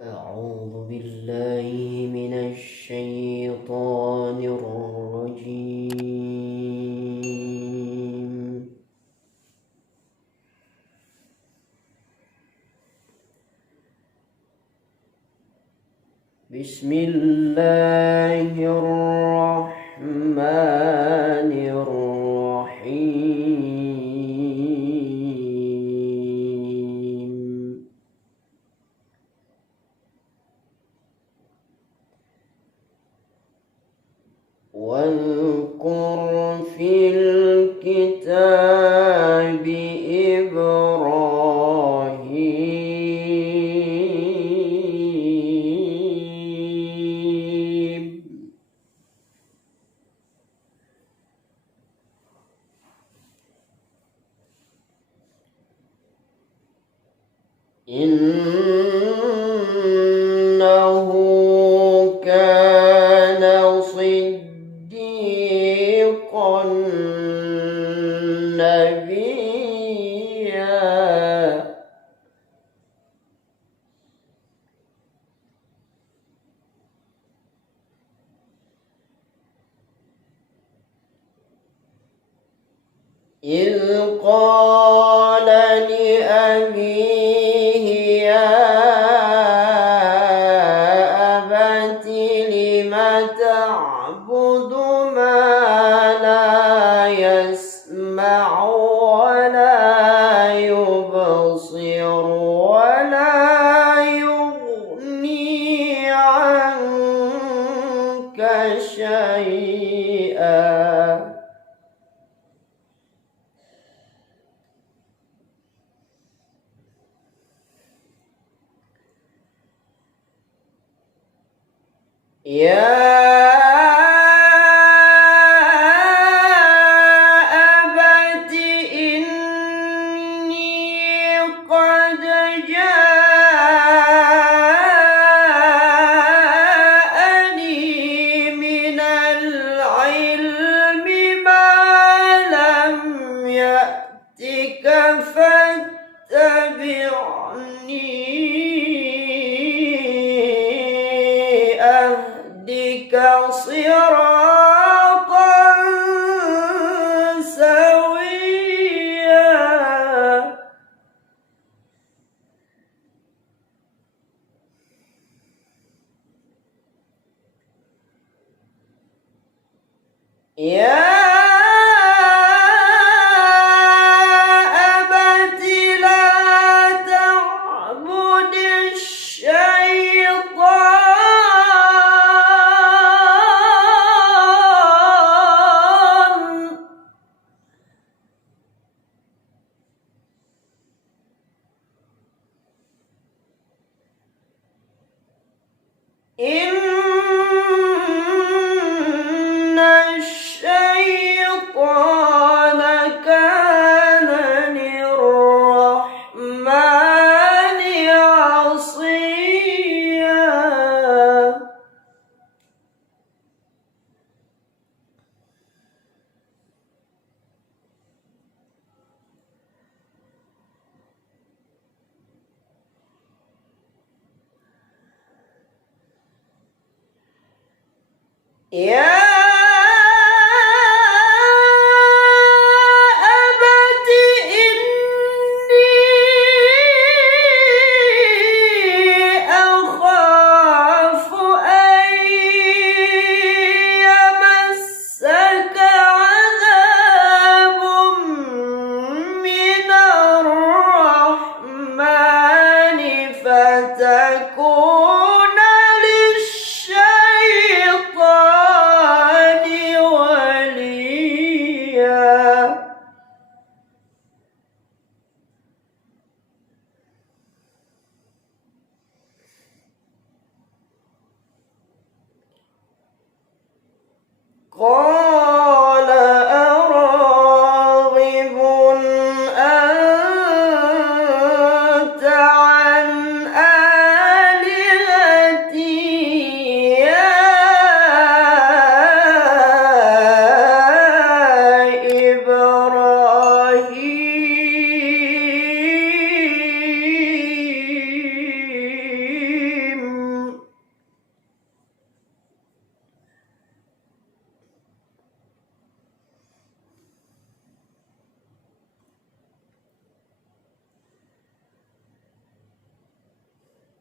أعوذ بالله من الشيطان الرجيم. بسم الله الرحمن الرحيم. واذكر في الكتاب إبراهيم إنه كان صديقا نبيا. إذ قال لأبيه يا أبت لم تعبد ما لا يسمع ولا يبصر ولا يغني عنك شيئا. يا أبت إني قد جاءني من العلم ما لم يأتك فاتبعني أهدك صراطا سويا. يا أبت لا تعبد الشيطان إن الشيطان كان للرحمن عصيا. يا أبت إني أخاف أن يمسك عذاب من الرحمن فتكون للشيطان وليا. قال أراغب أنت عن آلهتي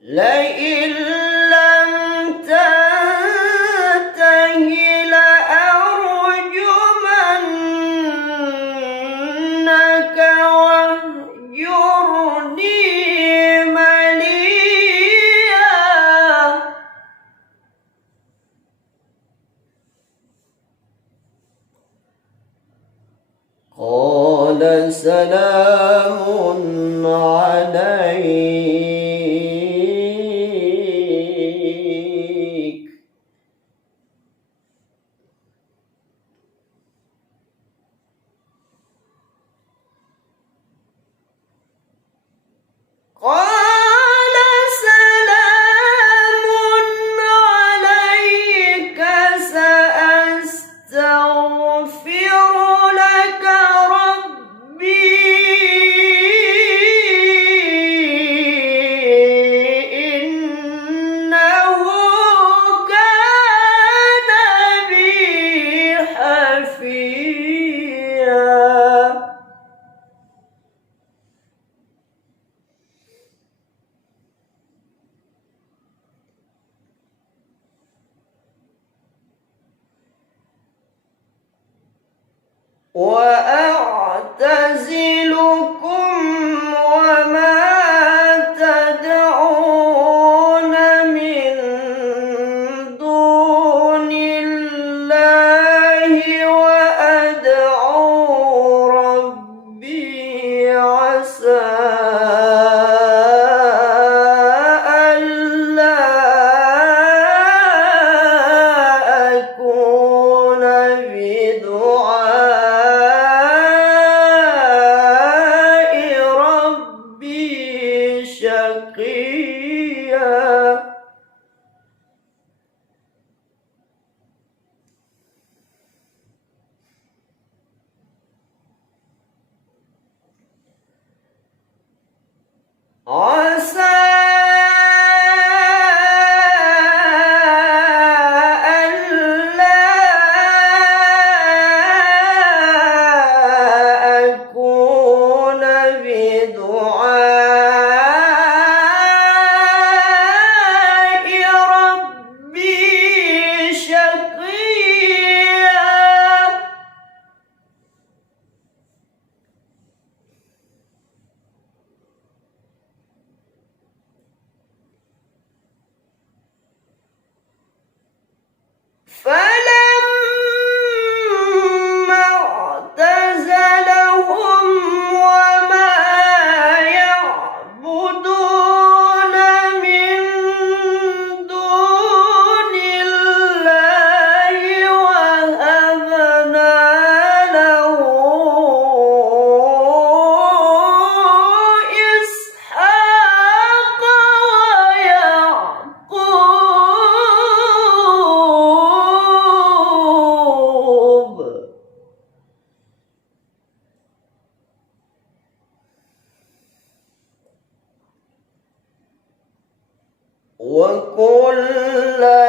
لئن لم تنته لأرجمنك واهجرني مليا. قال سلام عليك. قال سلام عليك سأستغفر لك ربي إنه كان بي حفيا. وأعتزلكم وما تدعون من دون الله وأدعو ربي عسى ألا أكون بدعاء ربي شقيا. عسى ألا أكون بدعاء ربي شقيا. فلما اعتزلهم وما يعبدون من دون الله وهبنا له إسحاق ويعقوب. وكلا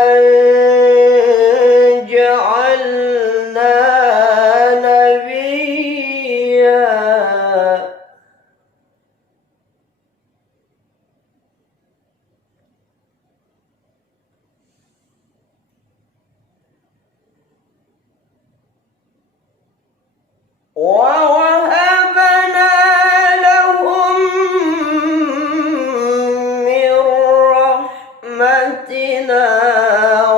جعلنا نبيا. ووهبنا لهم من رحمتنا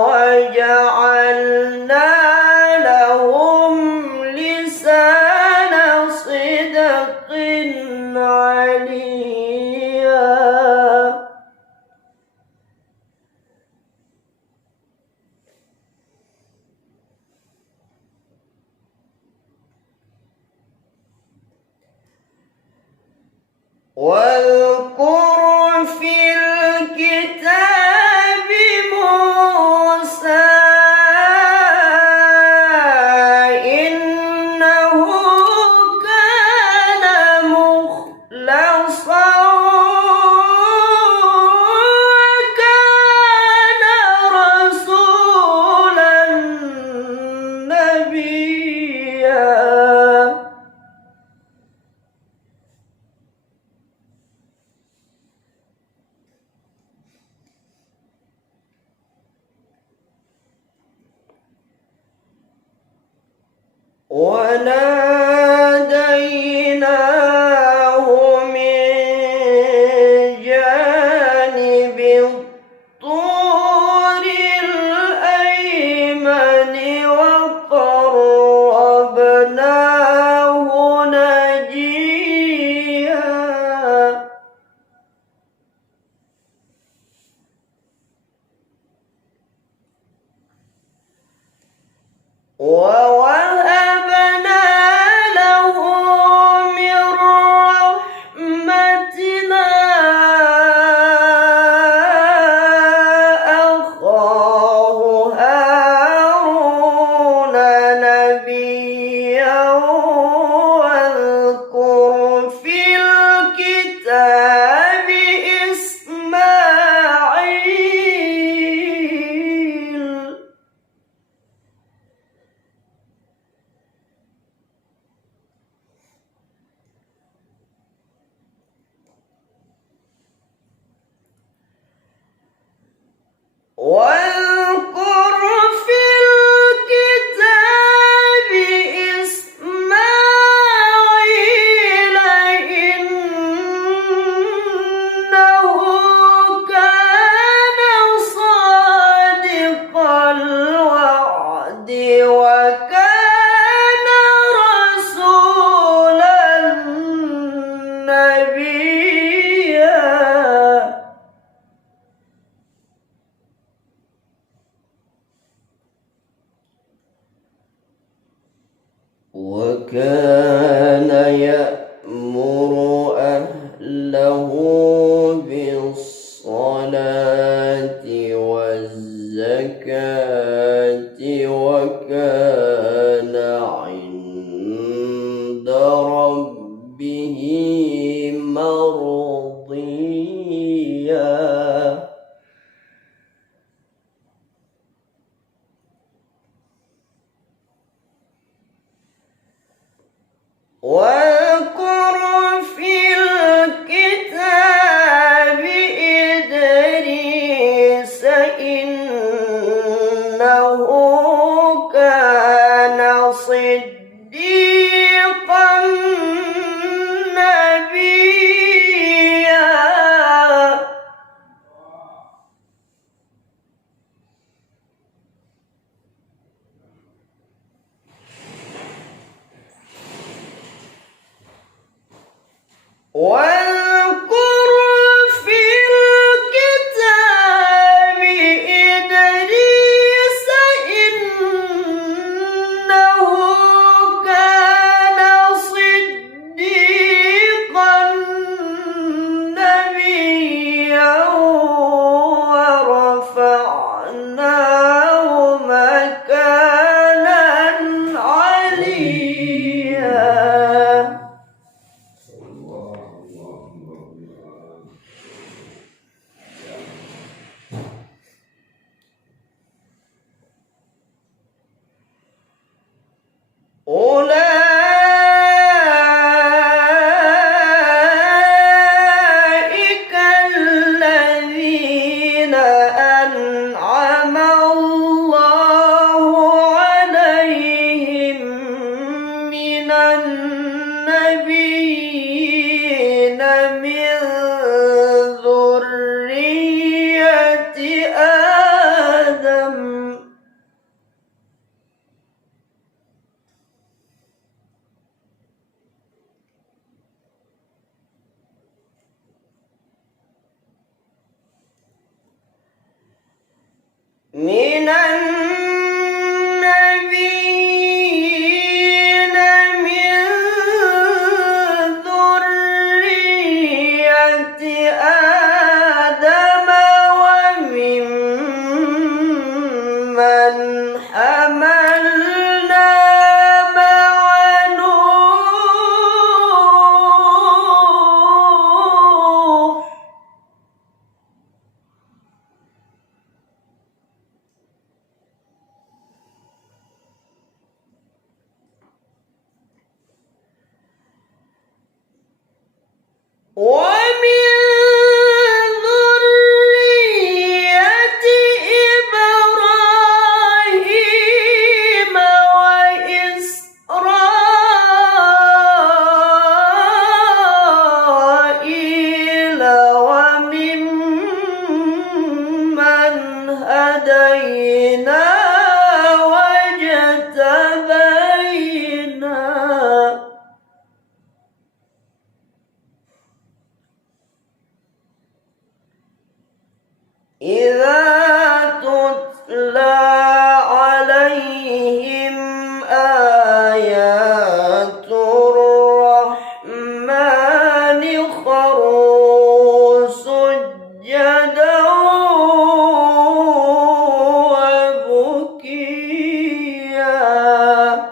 وجعلنا لهم لسان صدق عليا. واذكر في الكتاب موسى إنه كان مخلصا وكان رسولا نبيا. وناديناه من جانب الطور الأيمن وقربناه نجيا ووهبنا له من رحمتنا أخاه هارون نبيا واذكر في الكتاب إسماعيل واذكر في الكتاب إسماعيل إنه كان صادق الوعد وكان رسولا نبيا وكان يأمر أهله بالصلاة والزكاة وكان عند ربه مرضيا واذكر في الكتاب إدريس إنه كان صديقا نبيا واذكر في الكتاب إدريس إنه كان صديقا نبيا ورفعناه مكانا عليا أولئك الذين أنعم الله عليهم من النبيين من ذرية آدم من النبيين من ذرية آدم وممن حملنا مع نوح ومن ذرية إبراهيم وإسرائيل هدينا واجتبينا إذا تتلى عليهم آيات الرحمن خروا سجدا وبكيا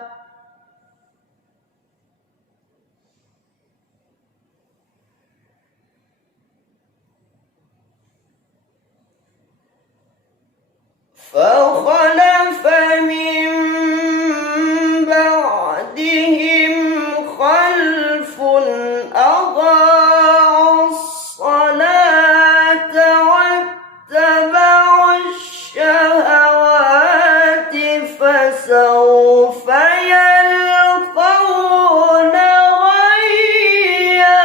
فخلف من بعدهم خلف أضاعوا الصلاة واتبعوا الشهوات فسوف يلقون غيا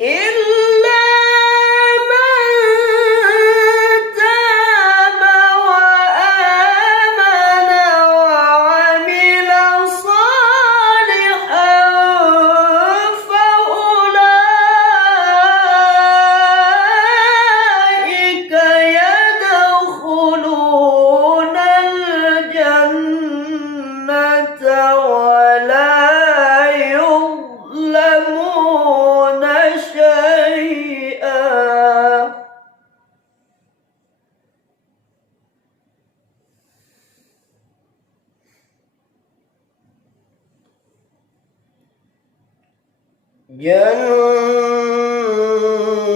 إلا من تاب وآمن وعمل صالحا فأولئك يدخلون الجنة ولا يظلمون شيئا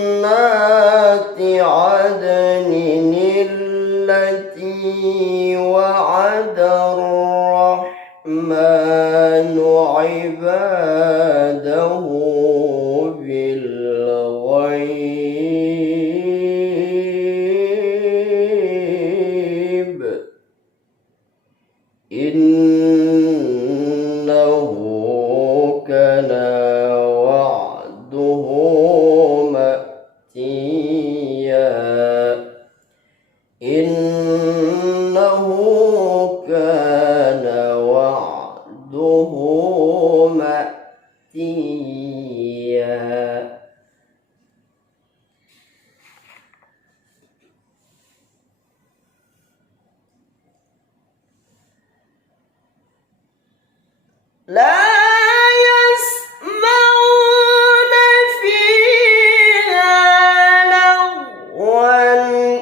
جنات عدن التي وعد الرحمن عباده بالغيب إنه كان وعده مأتيا إنه كان وعده مأتيا لا يسمعون فيها لغوا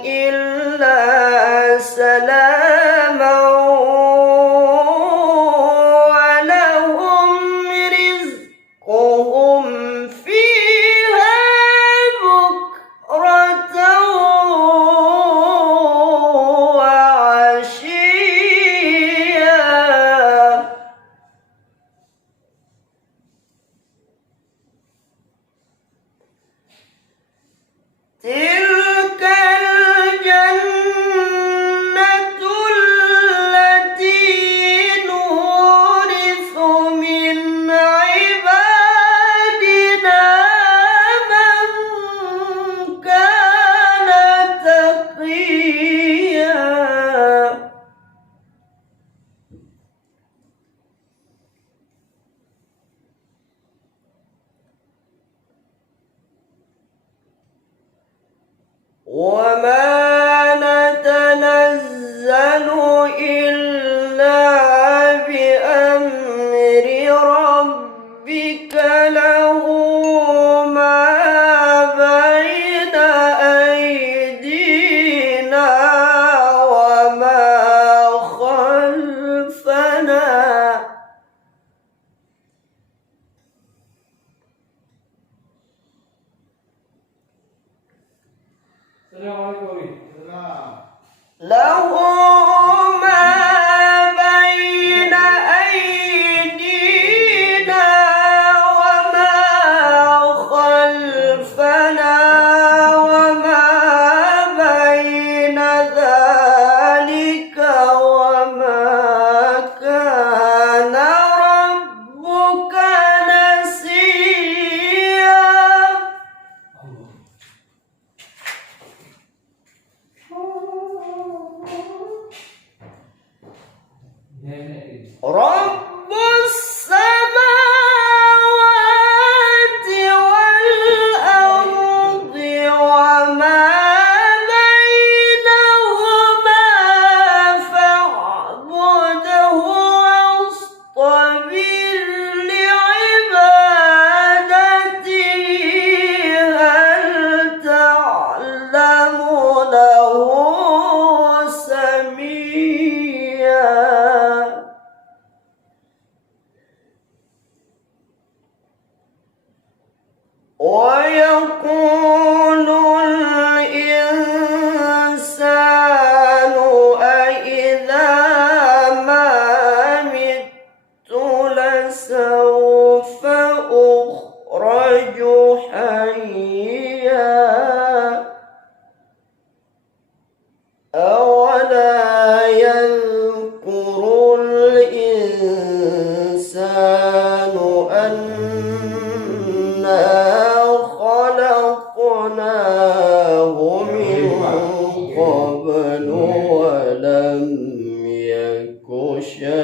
إلا سلاما ولهم رزقهم فيها بكرة وعشيا تلك الجنة التي نورث من عبادنا من كان تقيا وما نتنزل إلا بأمر ربك له ما بين أيدينا وما خلفنا له ما بين أيدينا وما خلفنا وما بين ذلك أولا يذكر الإنسان أنا خلقناه من قبل ولم يك شيئا